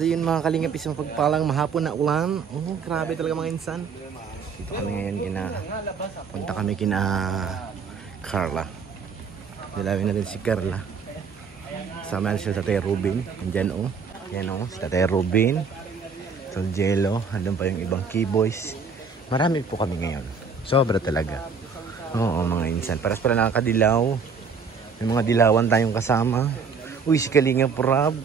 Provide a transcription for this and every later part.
So yun mga kalingap, isang pagpalang mahapon na ulan. Oh, grabe talaga mga insan. Dito kami ngayon punta kami kina Carla. Dalawin natin si Carla. Sama na si Tatay Rubin. Andyan oh. Yan oh, si Tatay Rubin. Tol Jello. Andun pa yung ibang keyboys. Marami po kami ngayon. Sobra talaga. Oo mga insan. Paras pala nakakadilaw. May mga dilawan tayong kasama. Uy, si Kalingap Rob.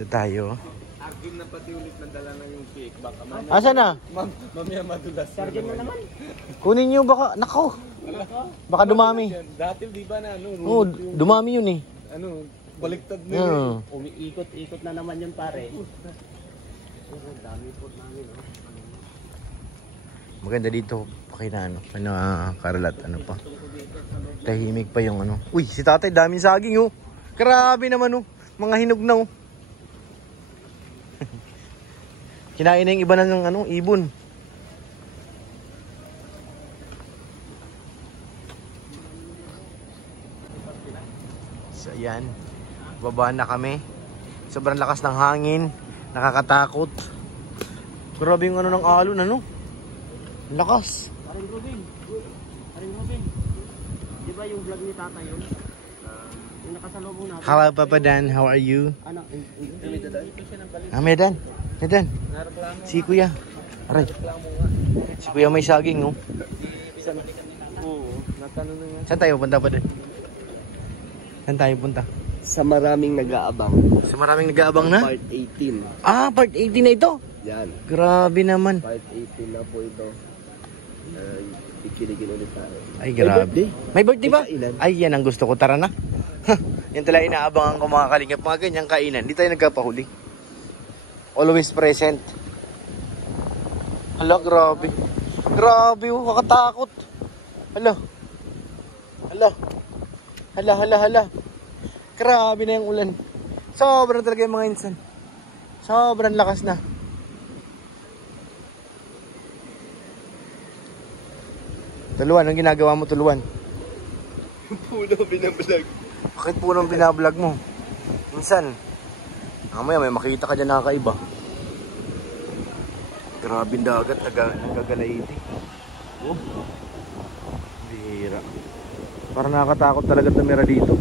Ito tayo. Arjun na pati ulit nadala na yung cake. Baka Asa na? mamaya madulas. Sargent na naman. Kunin nyo baka. Nako. Baka dumami. Dati di ba na ano? Oo, dumami yun eh. Ano, baliktad na yun. Umiikot-ikot na naman yun pare. Dami po namin. Maganda dito. Pakina ano. Karalat. Ano pa. Tahimik pa yung ano. Uy, si tatay daming saging oh. Grabe naman oh. Mga hinog na oh. Kinain na yung iba na ng ano, ibon. So yan. Babaan na kami. Sobrang lakas ng hangin. Nakakatakot. Grabe yung ano ng alon, ano? Lakas. Paring Robin. Di ba yung vlog ni Tata yun? Yung nakasalubong natin. Hello Papa Dan, how are you? Anak, Medan. Medan. Si Kuya. Aray. Si Kuya may saging, no? Oo, natanong na yan. Saan tayo punta pa din? Saan tayo punta? sa maraming nag-aabang. Sa maraming nag-aabang na? Part 18. Ah, part 18 na ito? Yan. Grabe naman. Part 18 na po ito. Ikiligin ulit tayo. Ay, grabe. May birthday ba? Kainan. Ay, yan ang gusto ko. Tara na. Yan talaga inaabangan ko mga kalingap. Mga ganyang kainan. Hindi tayo nagkapahuli. Always present. Hala, grabe. Grabe, oh. Kakatakot. Hala. Hala. Hala, hala, hala. Grabe na yung ulan. Sobrang talaga yung mga insan. Sobrang lakas na. Tuluan, anong ginagawa mo, Tuluan? Puno binablog. Bakit punong binablog mo? Minsan, mamaya may makita ka dyan nakakaiba. Grabing dagat, nagagalaiti. Oh, bihira. Parang nakakatakot talaga tumira dito.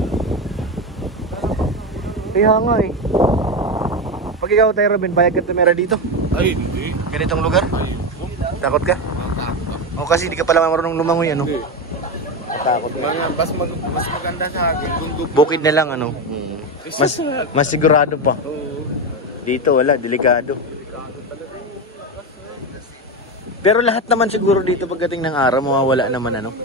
Kaya nga eh. Pag ikaw tayo, Robin, bayag ka tumira dito? Ay, hindi. Ganitong lugar? Ay, Takot ka? O kasi di ka pala marunong lumangoy, ano? Takot ka. Mas maganda sa akin kung Bukid na lang, ano? Mas sigurado pa. Oo. Dito wala, delikado. Pero lahat naman siguro dito pagdating ng araw, mawawala naman, ano?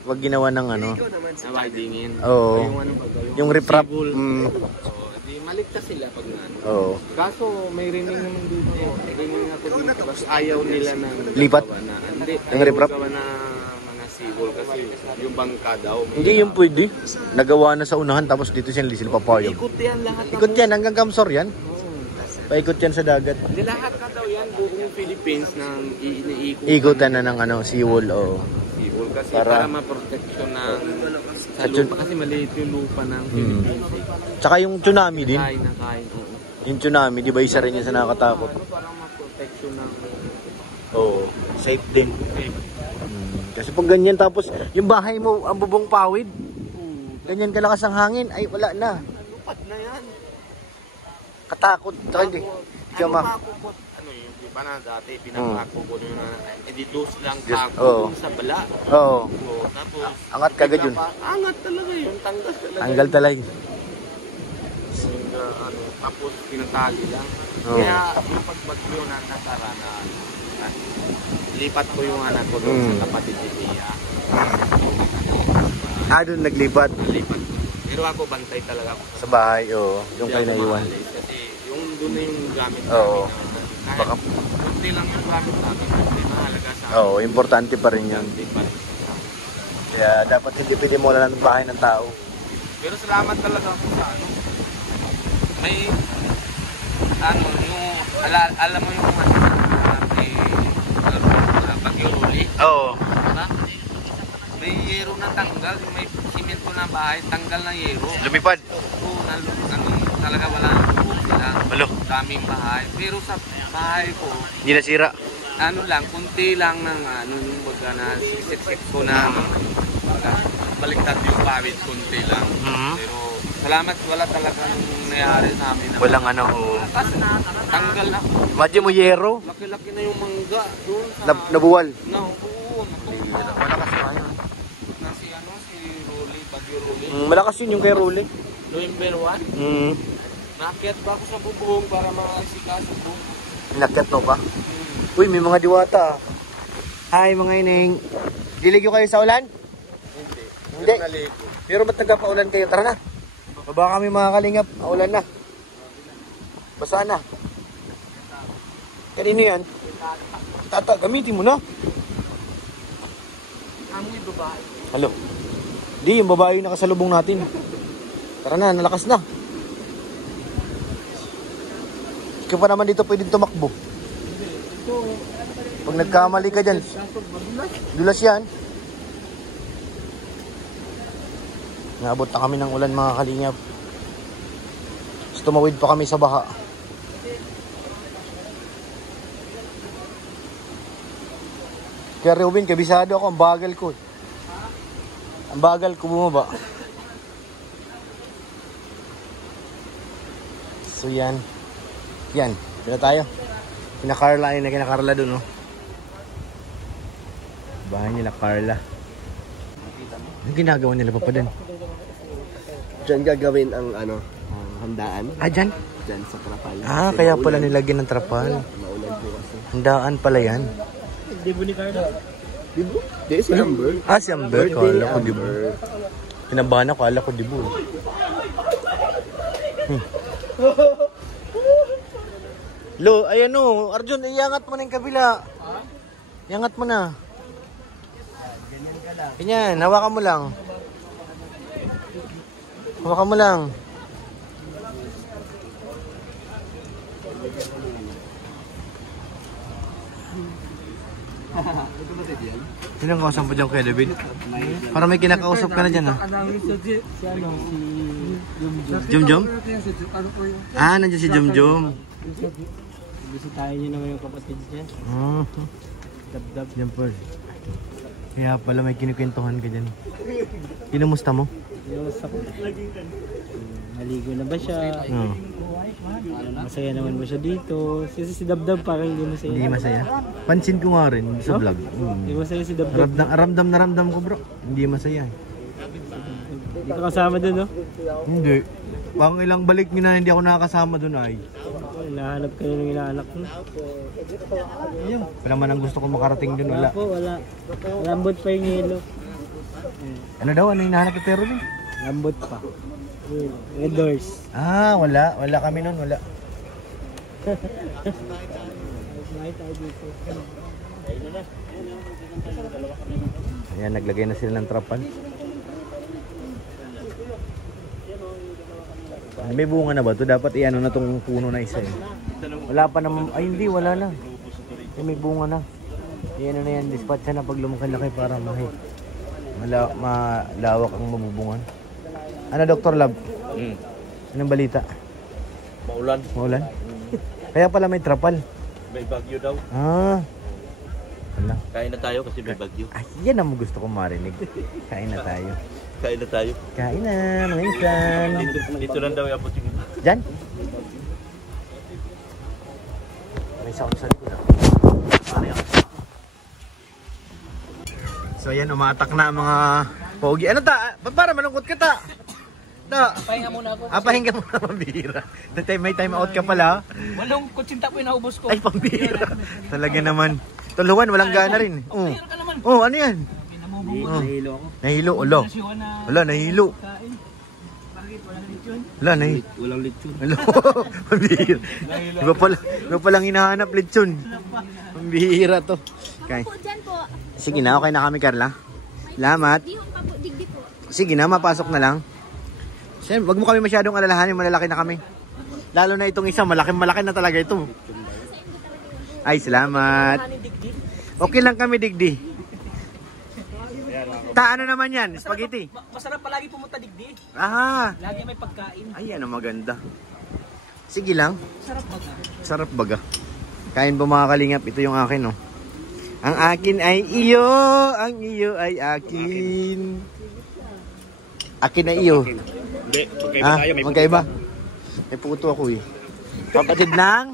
Pag ginawa ng ano. Nawadingin. Oo. Yung ano pag Yung riprap. di maligtas sila pag ano. Oo. Kaso may rinig naman dito. Rinig ako dito. Tapos ayaw nila na Lipat? na, hindi. Yung riprap? Gawa na mga sibol kasi yung bangka daw. Hindi yung pwede. Nagawa na sa unahan tapos dito sila papayag. Ikot yan lahat. Ikot yan hanggang Kamsor yan. Paikot yan sa dagat. Hindi lahat na daw yan buong Philippines na iniikot. Ikutan na ng ano, seawall. Oo. Sibol kasi Para- para ma-protection ng sa Sa lupa kasi maliit yung lupa ng Philippines. Tsaka yung tsunami din. Kain na kain. Oo. Yung tsunami, di ba isa rin yan sa nakakatakot? Ano parang ma-protection ng Oo. Safe din. Kasi pag ganyan tapos yung bahay mo ang bubong pawid, ganyan kalakas ang hangin, ay wala na. lupat na yan. Katakot. Tsaka hindi. Ano makakupot? Ano yung iba na dati pinakakupot yun na edidos lang Just- kako oo. sa bala. Oo. Oo, tapos Angat kagad yun. Angat talaga yun. Tanggal talaga. Tanggal talay. Ano, tapos pinatali lang. Oo. Kaya yung pagbagyo na nakarana, lipat ko yung anak ko doon sa kapatid ni Tia. Ah, doon naglipat. Lipat ko. Pero ako bantay talaga ako Sa bahay, oo. Yung kayo Hindi ako naiwan. maalis kasi yung doon na yung gamit Oo. namin. Kahit Baka, kunti lang yung gamit namin, hindi mahalaga sa akin. oo, importante pa rin yun. Hindi pa. Kaya dapat hindi pwede mo lang ng bahay ng tao. Pero salamat talaga ako sa ano. May ano, yung alam mo yung ano Bagyo Uli. Oo. Diba? May yero na tanggal, may simento na bahay, tanggal na yero. Lumipad. Oo, talaga wala nang buo sila. Alo. Daming bahay. Pero sa bahay ko, Hindi nasira. ano lang, kunti lang ng ano, yung baga na sisip-sip ko na baga, baliktad yung pawid, kunti lang. Mhm. Pero salamat, wala talagang nangyari sa amin. Walang ano. Oh. Tanggal na. Imagine mo yero. Laki-laki na yung mangga doon sa... Nabuwal. No, oo. Wala kasi tayo. Na si ano, si Rolly, Bagyo Rolly. Malakas yun yung kay Rolly. November 1. Mm. Naakyat ba ako sa bubong para makasika sa bubong? Inakyat no ba? Uy, may mga diwata. Hi mga ining. Diligyo kayo sa ulan? Hindi. Hindi. Naligo. Pero ba't nagkapaulan kayo? Tara na. Baba kami mga kalingap. Maulan na. Basa na. Kanino yan? Tata, gamitin mo na. Ang babae. Halo. Di, yung babae yung nakasalubong natin. Tara na, nalakas na. Ikaw pa naman dito pwedeng tumakbo. Pag nagkamali ka dyan, dulas yan. Naabot na kami ng ulan mga kalingap. Tapos tumawid pa kami sa baha. Kaya Reuben, kabisado ako, ang bagal ko. Ang bagal ko bumaba. So yan. Yan, dito tayo. Kina-Carla, ayun na kina-Carla dun, no? Bahay nila Carla. Anong ginagawa nila pa dun? Diyan gagawin ang ano, handaan. Ah, dyan? Diyan sa trapal. Ah, kaya pala nilagyan ng trapal. Maulan po kasi. Handaan pala yan. Di ba ni Carla? Di ba? Di, si Amber. Ah, si Amber. Kala ko, di ba? Kinabahan ako, kala ko, di ba? Lo, ayan o. Arjun, iangat mo na yung kabila. Iangat mo na. Ganyan, hawakan mo lang. Hawakan mo lang. Sino ang kausap mo dyan, Kuya David? Para may kinakausap ka na dyan, ha? Jum-Jum? Ah, nandiyan si Jum-Jum. Bisitahin niyo naman yung kapatid niya. Dab-dab. Diyan po. Kaya pala may kinikwentuhan ka dyan. Kinumusta mo? Maligo na ba siya? Oo. Masaya naman ba siya dito? Kasi si Dab-Dab parang hindi masaya. Hindi masaya. Pansin ko nga rin sa vlog. Hindi masaya si Dab-Dab. Ramdam na ramdam ko bro. Hindi masaya. Hindi ka kasama dun, no? Hindi. Pang ilang balik niyo na hindi ako nakakasama doon ay. Hinahanap kayo ng inaanak mo. Wala man ang gusto ko makarating doon. Wala. Wala po, wala. Lambot pa yung hilo. Ano daw? Ano hinahanap ko pero rin? Lambot pa. Red doors. Ah, wala. Wala kami noon. Wala. Ayan, naglagay na sila ng trapal. May bunga na ba ito? Dapat iano na itong puno na isa eh. Wala pa naman. Ay hindi, wala na. May bunga na. Iano na yan, dispatch na pag lumaki-laki para malawak ang mabubungan. Ano Dr. Lab? Anong balita? Maulan. Maulan? Kaya pala may trapal. May bagyo daw. Ah. Wala. Kain na tayo kasi may bagyo. Ay, yan ang gusto kong marinig. Kain na tayo. Kain na tayo. Kain na, mga insan. Dito lang daw yung apoting. Diyan? May sound sa likod. So yan, umaatak na ang mga pogi. Ano ta? Para malungkot ka ta? Ta. Pahinga muna ako. Pahinga muna, pambihira. May time out ka pala. Walong kutsinta po yung naubos ko. Ay, pambihira. Talaga naman. Tuluhan, walang gana rin. Oh, ano yan? Nahilo ako. Nahilo, ulo. Wala, nahilo. Wala, nahilo. Walang lechon. Hello, pambihira. Iba palang hinahanap lechon. Pambihira to. Okay. Sige na, okay na kami Carla. Salamat. Sige na, mapasok na lang. Siyempre, wag mo kami masyadong alalahanin, malalaki na kami. Lalo na itong isa, malaki na talaga ito. Ay, salamat. Okay lang kami, Digdi. Ta, ano naman yan? Spaghetti? Masarap palagi pumunta digdi. Ah, Lagi may pagkain. ay ano maganda. Sige lang. Sarap ba ka? Sarap baga. Kain po mga kalingap. Ito yung akin, oh. Ang akin ay iyo. Ang iyo ay akin. Akin ay iyo. Hindi, magkaiba Ah, tayo. May magkaiba. May puto ako eh. Kapatid ng...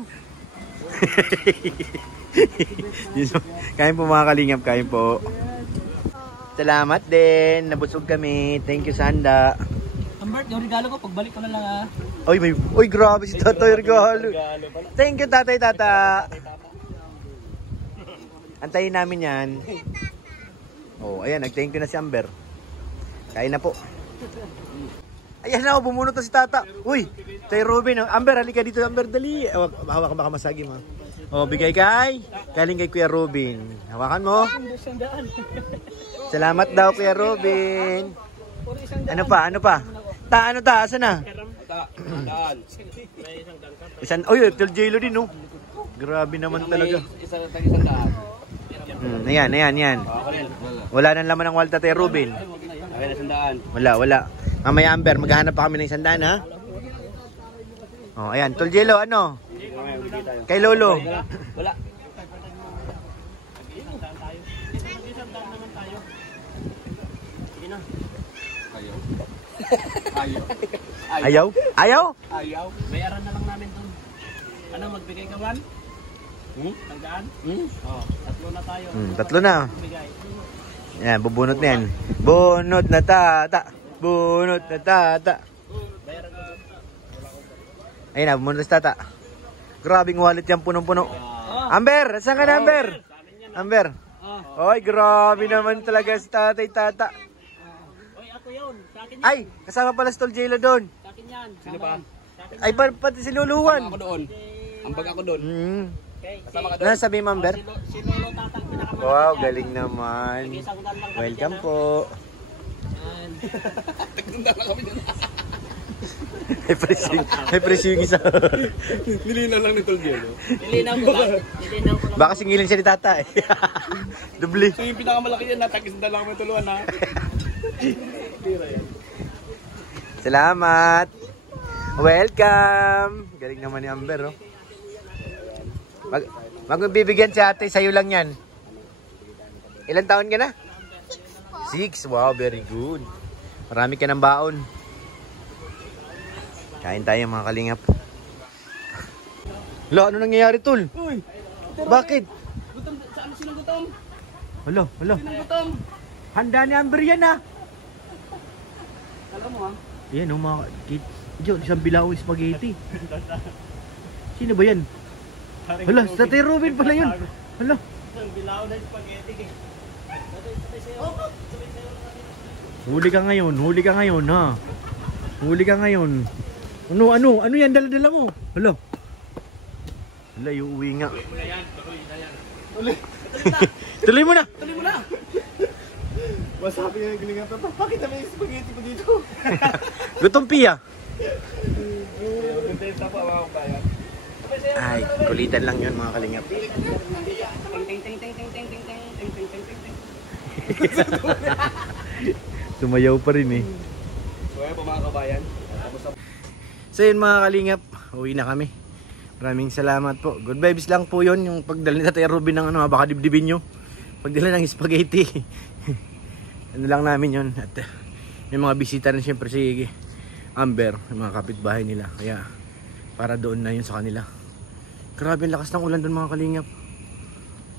Kain po mga kalingap. Kain po. Salamat din. Nabusog kami. Thank you sa handa. Humbert, yung regalo ko, pagbalik ko na lang ah. Oy, may... Oy, grabe si Tatay regalo. Thank you, Tatay Tata. Antayin namin yan. Oh, ayan, nag-thank you na si Amber. Kain na po. Ayan na, bumunot na si Tata. Uy, Tay Robin. Amber, halika dito, Amber, dali. Hawak ka baka masagi mo. Oh, bigay kay. Galing kay Kuya Robin. Hawakan mo. Salamat daw, Kuya Robin. Ano pa? Ano pa? Ano ta? Asa na? Daan. Uy, Tol Jelo din, no? Grabe naman talaga. Isang daan. Ayan. Wala nang laman ng walta, Tay Robin. Okay na sandaan. Wala. Mamaya, Amber, maghahanap pa kami ng sandaan, ha? Oh, ayan. Tol Jelo, ano? Kay Lolo. Wala. Ayaw? Ayaw? Ayaw. Bayaran na lang namin dun. Ano, magbigay ka man? Tanggaan? Oo, tatlo na tayo. Tatlo na. Bigay. Yan, bubunot na yan. Bunot na tata. Bunot na tata. Bayaran ko dun. Ayun na, bunot na si tata. Grabing wallet yan, punong-puno. Amber, saan ka na, Amber? Amber. Oy, grabe naman talaga si tatay tata. Oy, ako yun. Sa akin yan. Ay, kasama pala si Tol Jelo doon. Sa akin yan. Sino ba? Ay, pati si Luluwan. Ako doon. Ang bag ako doon. Okay. Kasama ka doon. Ano sabi mo, Amber? Si Lolo Tatang pinakamalaki. Wow, galing naman. Isang daan lang kami Welcome dyan, po. Yan. Tagtunda lang kami doon. May presyo yung isa. Nilinaw lang ni Tol Jelo. Nilinaw ko lang. Nilinaw ko lang. Baka singilin siya ni tata eh. Dubli. So yung pinakamalaki yan, natagis na lang kami tuluan ha. Salamat. Welcome. Galing naman ni Amber, oh. Magbibigyan si ate, sa'yo lang yan. Ilan taon ka na? 6. Wow, very good. Marami ka ng baon. Kain tayo mga kalingap. Hala, ano nangyayari, Tol? Uy! Bakit? Gutom, saan sinong gutom? Hala. Sinong gutom? Handa ni Amber yan, ah. Alam mo ha? Ayan, oh, mga kids. Diyan, isang bilao spaghetti. Sino ba yan? Hala, sa Tay Robin pala yun. Hala. Isang bilao na spaghetti. Huli ka ngayon, ha? Huli ka ngayon. Ano yan, dala-dala mo? Hala. Hala, uuwi nga. Tuloy mo na. Masabi niya yung galingan pa. Bakit naman yung spaghetti ko dito? Gutom piya. Contenta pa mga bayan. Ay, kulitan lang yun mga kalingap. Ting ting ting ting ting ting ting ting ting ting ting ting. Sumayaw pa rin eh. So ayan po mga kabayan. So yun mga kalingap, uwi na kami. Maraming salamat po. Good vibes lang po yun, yung pagdala ni Tatay Robin ng ano, baka dibdibin nyo. Pagdala ng spaghetti. Ano lang namin yun. At may mga bisita na siyempre si Amber, yung mga kapitbahay nila. Kaya para doon na yun sa kanila. Grabe ang lakas ng ulan doon mga kalingap.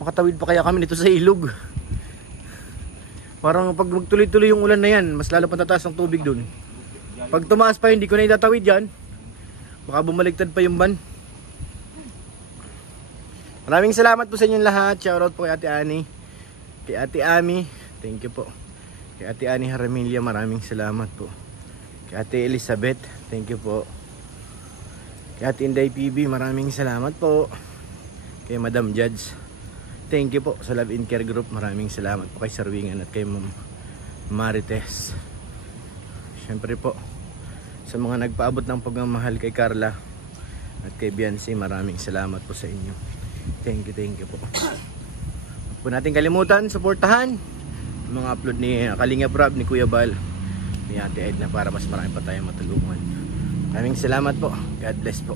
Makatawid pa kaya kami dito sa ilog. Parang pag magtuloy-tuloy yung ulan na yan, mas lalo pang tataas ng tubig doon. Pag tumaas pa yun, hindi ko na itatawid yan. Baka bumaligtad pa yung van. Maraming salamat po sa inyong lahat. Shoutout po kay Ate Ani, kay Ate Ami, thank you po. Kay Ate Ani Haramilia, maraming salamat po. Kay Ate Elizabeth, thank you po. Kay Ate Inday PB, maraming salamat po. Kay Madam Judge, thank you po. Sa Love and Care Group, maraming salamat po. Kay Sir Wingan at kay Ma'am Marites. Siyempre po, sa mga nagpaabot ng pagmamahal kay Carla at kay Biancy, maraming salamat po sa inyo. Thank you po. Huwag po natin kalimutan, suportahan mga upload ni Kalinga Prab, ni Kuya Bal, ni Ate Edna para mas marami pa tayong matulungan. Maraming salamat po. God bless po.